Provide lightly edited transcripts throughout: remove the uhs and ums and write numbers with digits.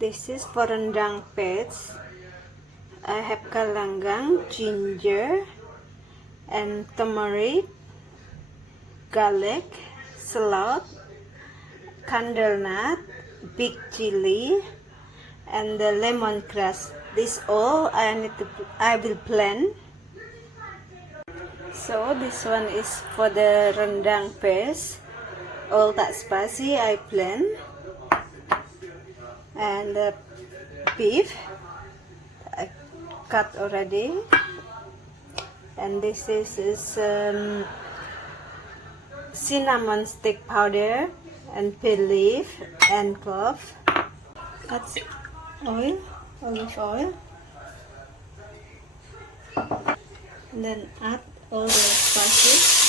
This is for rendang paste. I have galangang, ginger, and tumeric, garlic, shallot, candle nut, big chili, and the lemongrass. This all I will blend. So this one is for the rendang paste. All that spicy I blend. And the beef I cut already. And this is cinnamon stick powder and bay leaf and clove. Add oil, olive oil, and then add all the spices.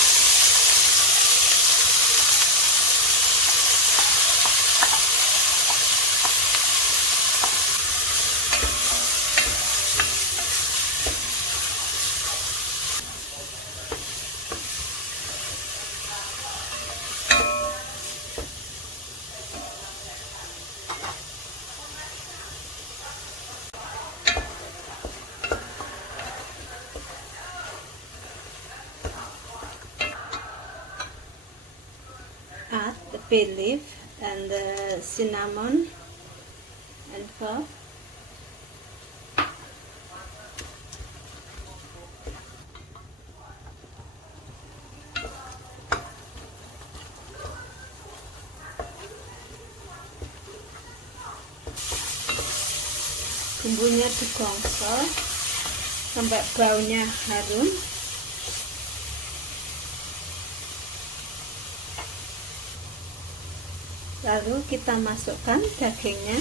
Add the bay leaf and the cinnamon and clove. Bumbunya digongsor sampai baunya harum. Lalu kita masukkan dagingnya.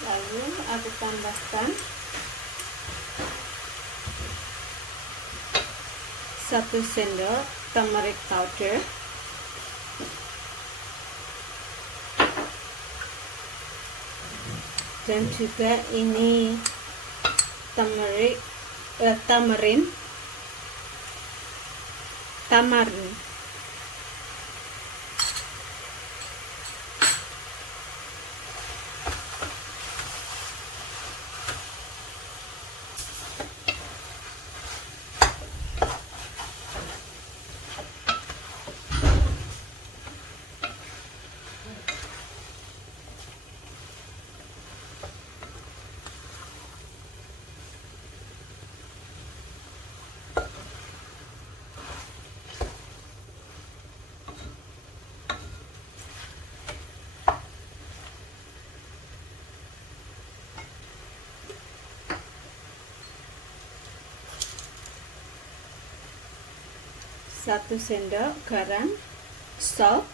Lalu aku tambahkan 1 sendok tumeric powder, dan juga ini tamarind. Satu sendok garam, salt,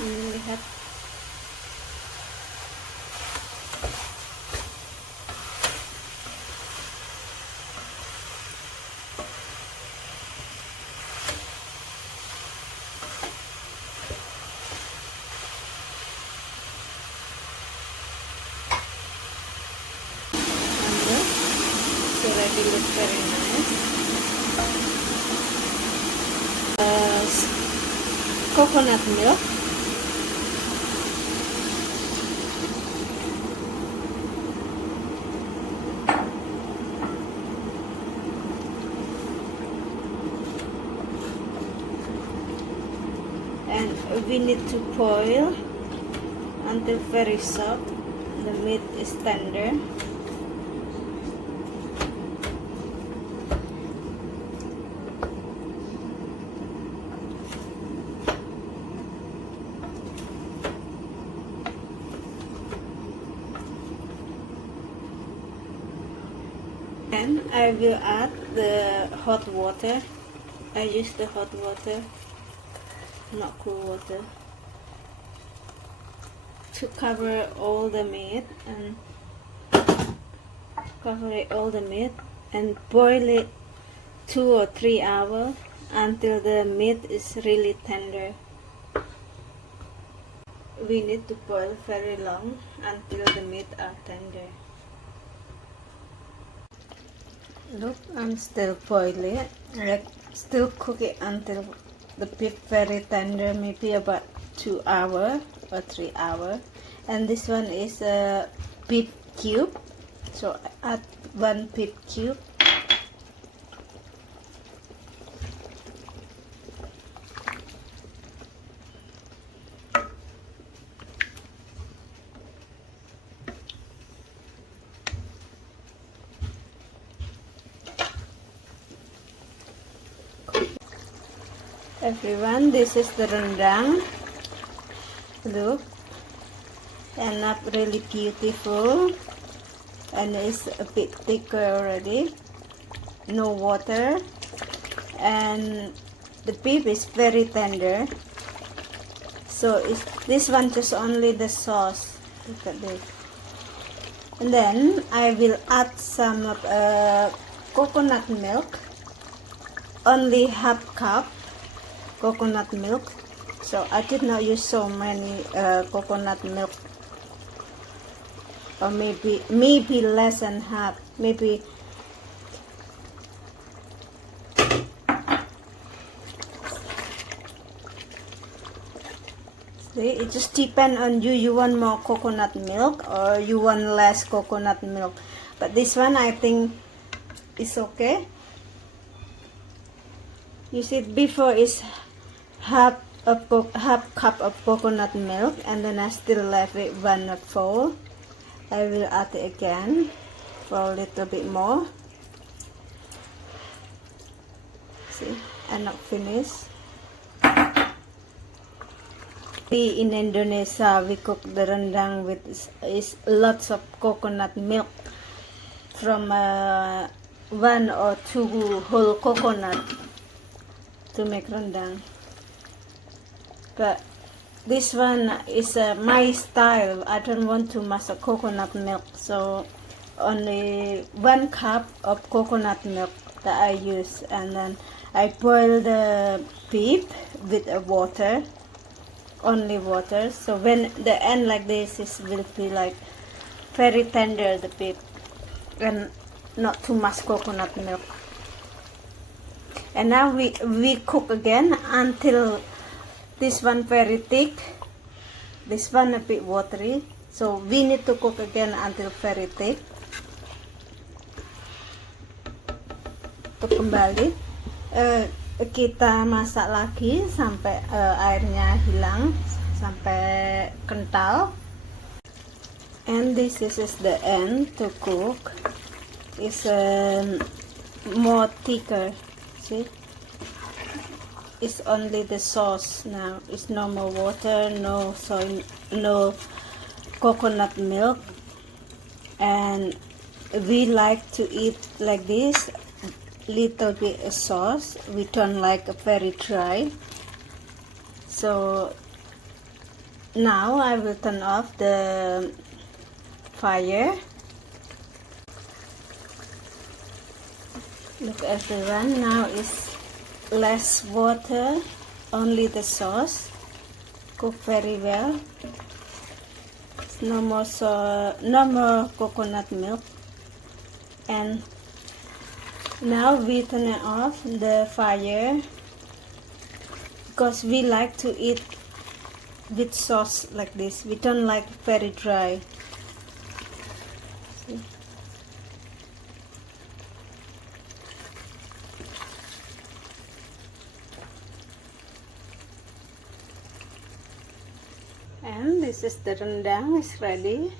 ini lihat, already look very nice. Coconut milk, and we need to boil until very soft. The meat is tender. And I will add the hot water. I use the hot water, not cool water, to cover all the meat and boil it 2 or 3 hours until the meat is really tender. We need to boil very long until the meat are tender. Look, I'm still boiling it. I still cook it until the beef very tender, maybe about 2 hours or 3 hours. And this one is a beef cube, so I add 1 beef cube. Everyone, this is the rendang. Look, and up really beautiful, and it's a bit thicker already. No water, and the beef is very tender. So this one just only the sauce. Look at this. And then I will add some coconut milk. Only half cup coconut milk, so I did not use so many coconut milk, or maybe less than half, maybe. See, it just depends on you. You want more coconut milk or you want less coconut milk, but this one I think is okay. You see, before is half cup of coconut milk, and then I still left it 1/4. I will add it again for a little bit more. See, I'm not finished. In Indonesia, we cook the rendang with lots of coconut milk, from 1 or 2 whole coconut to make rendang. But this one is my style. I don't want too much of coconut milk, so only 1 cup of coconut milk that I use, and then I boil the beef with water, only water. So when the end like this, it will be like very tender, the beef, and not too much coconut milk. And now we cook again until this one very thick, this one a bit watery. So we need to cook again until very thick. Untuk kembali, kita masak lagi sampai airnya hilang, sampai kental. And this is the end to cook. It's more thicker. See? It's only the sauce now. It's no more water, no soy, no coconut milk. And we like to eat like this, little bit of sauce. We don't like a very dry. So now I will turn off the fire. Look everyone, now it's less water, only the sauce. Cook very well. No more coconut milk. And now we turn it off the fire, because we like to eat with sauce like this. We don't like very dry. See? And this is the rendang is ready.